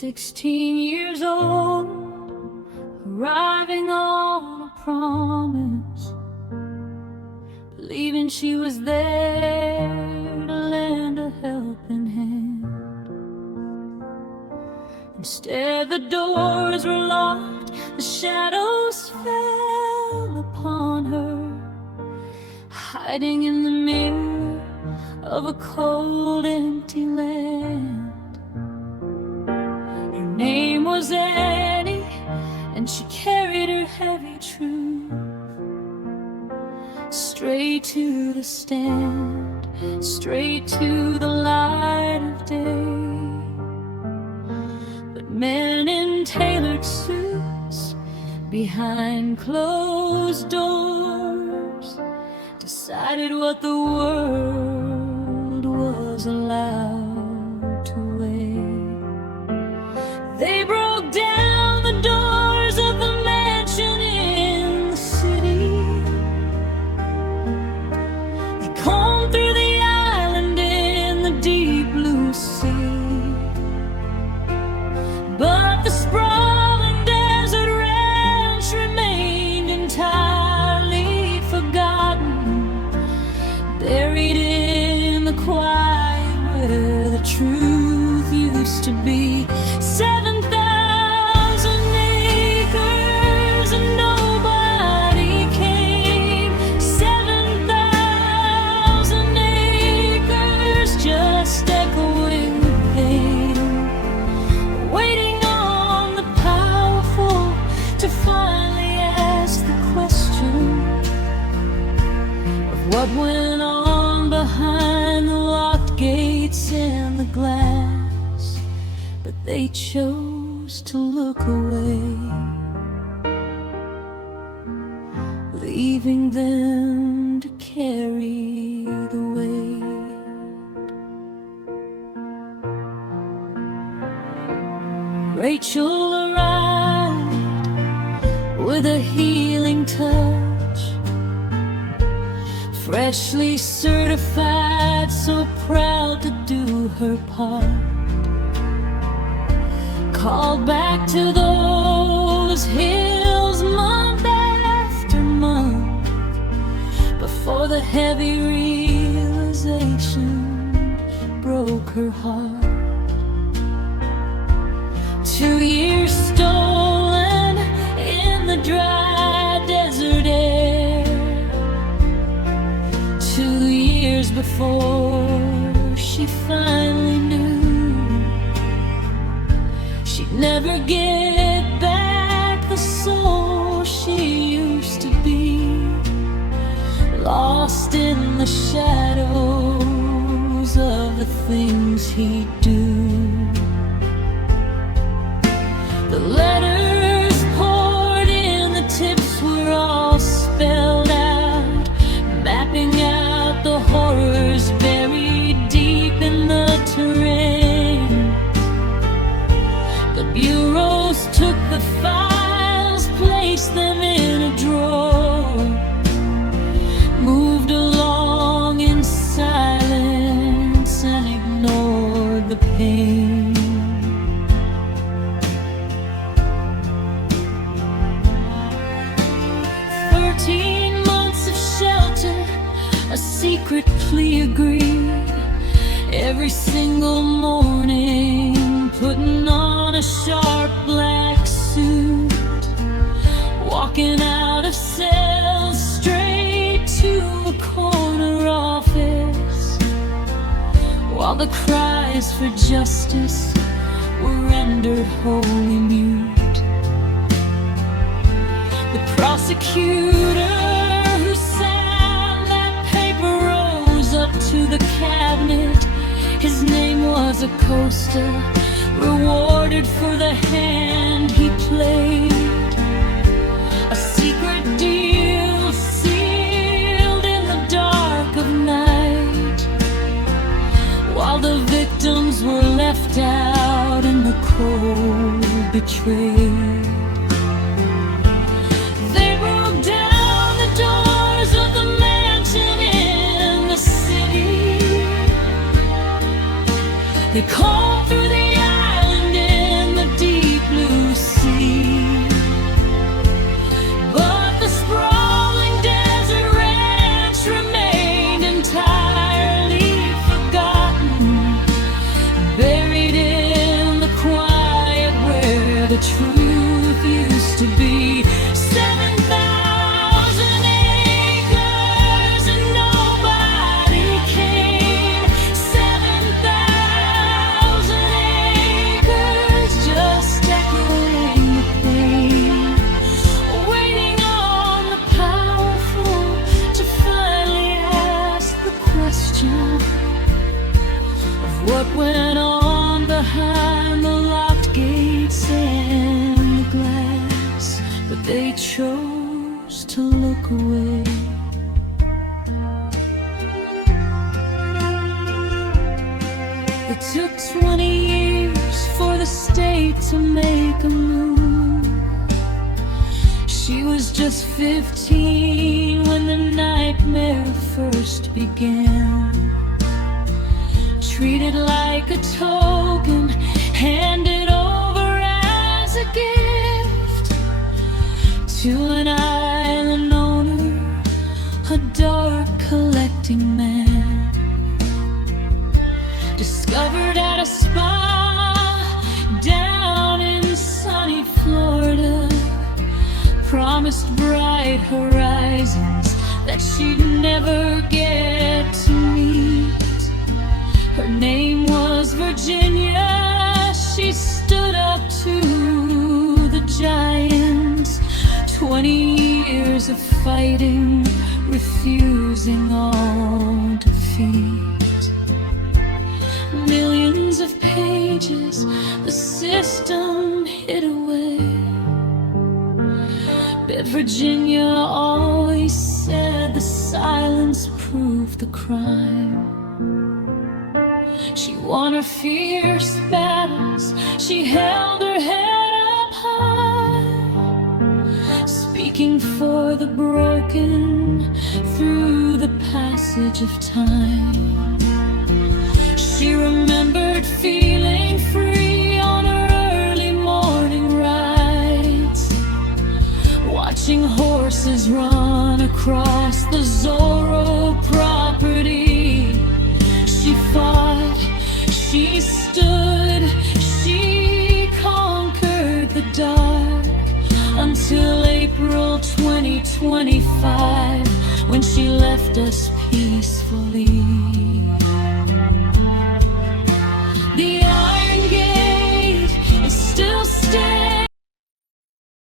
16 years old, arriving on a promise, believing she was there to lend a helping hand. Instead, the doors were locked, the shadows fell upon her, hiding in the mirror of a cold, empty land. Her name was Annie, and she carried her heavy truth straight to the stand, straight to the light of day. But men in tailored suits behind closed doors decided what the world was allowed to weigh. They broke down the doors of the mansion in the city. They combed through the island in the deep blue sea. But the sprawling desert ranch remained entirely forgotten, buried in the quiet where the truth used to be. 7,000 acres and nobody came. 7,000 acres just echoing the pain, waiting on the powerful to finally ask the question of what went on behind the locked gates and the glass. But they chose to look away, leaving them to carry the weight. Rachel arrived with a healing touch, freshly certified, so proud to do her part. Called back to those hills month after month, before the heavy realization broke her heart. 2 years stolen in the dry desert air, 2 years before she finally knew she'd never get back the soul she used to be, lost in the shadows of the things he'd do. The letters poured in, the tips were all spelled out, mapping out the horrors buried deep in the terrain. The bureaus took the files, placed them in a drawer, moved along in silence and ignored the pain. A secret plea agreed, every single morning putting on a sharp black suit, walking out of cells straight to a corner office, while the cries for justice were rendered wholly mute. The prosecutor who signed that paper rose up to the cabinet. His name was Acosta, rewarded for the hand he played. A secret deal sealed in the dark of night, while the victims were left out in the cold, betrayed. They broke down the doors of the mansion in the city. They called through the island in truth used to be 7,000 acres and nobody came. 7,000 acres just echoing the pain, waiting on the powerful to finally ask the question of what went on behind the locked gates and the glass, but they chose to look away. It took 20 years for the state to make a move. She was just 15 when the nightmare first began. Treated like a token, handed over as a gift to an island owner, a dark collecting man. Discovered at a spa down in sunny Florida, promised bright horizons that she'd never get to meet. Her name was Virginia. She stood up to the giants. 20 years of fighting, refusing all defeat. Millions of pages the system hid away, but Virginia always said the silence proved the crime. She won her fierce battles, she held her head up high, speaking for the broken through the passage of time. She remembered feeling free on her early morning rides, watching horses run across the Zorro property. She fought, she stood, she conquered the dark until April 2025, when she left us peacefully.